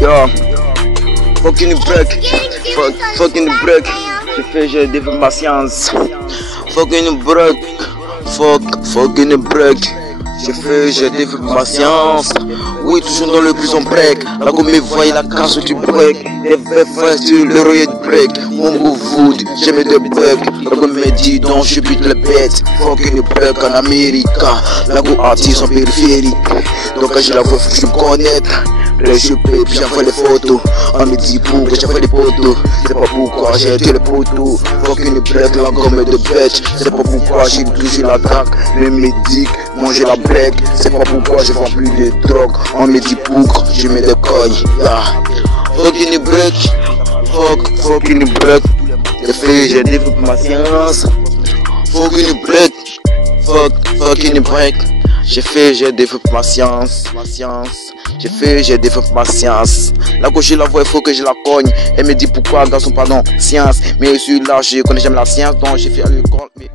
Yo, fucking break, fucking break. J'ai développé ma science. Fucking break, fucking break. J'ai développé ma science. Oui, toujours dans le prison break. Là, comme mes voix, la casse du break. Les frères sur le royer de break. Mon beau food, j'aime de break. Là, comme mes dit, donc je bute les bêtes. Fucking break en Amérique. Là, comme artiste en périphérique. Donc, quand j'ai la voix, faut que je me connecte. Là, je paye, puis j'envoie les photos. On me dit pourquoi j'envoie les poteaux. C'est pas pourquoi j'ai tué les poteaux. Fucking break, la gomme de bête. C'est pas pourquoi j'ai touché la traque. Le médic, manger la break. C'est pas pourquoi je vends plus de drogue. On me dit pourquoi je mets des coilles. Fucking break, fucking break. J'ai développé ma science. Fucking break, fucking break. J'ai développé ma science, j'ai développé ma science. Là que je la vois, il faut que je la cogne. Elle me dit pourquoi, garçon, pardon, science. Mais je suis là, je connais jamais la science, donc j'ai fait à l'école. Mais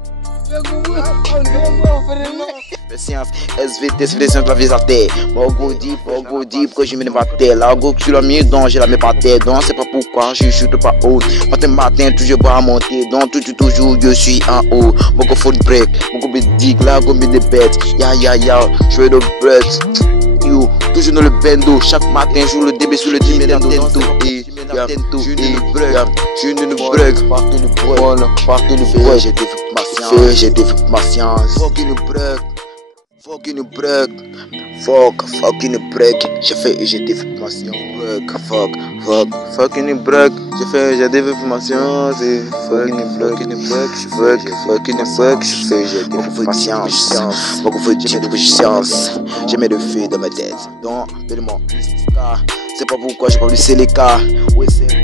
science, SVT, c'est les sciences de la vie à terre. Bogo deep, que je me pas terre. Là, go sur la mienne, donc je la mets pas terre. Donc c'est pas pourquoi je chute pas haut. Matin, toujours pas à monter. Donc toujours, je suis en haut. Beaucoup foot break, beaucoup de dick, là, beaucoup de bêtes. Ya, je fais de bread. Yo, toujours dans le bendo. Chaque matin, je joue le DB sur le 10 000 tento. Je ne break, partout le break. J'ai développé ma science. Fucking break, fucking break. J'ai développé ma science. Fucking break. J'ai développé ma science. Fucking break. J'ai développé ma science. Beaucoup de science. J'ai mis le feu dans ma tête. Donc, c'est pas pourquoi j'ai pas laissé les cas. Oui, c'est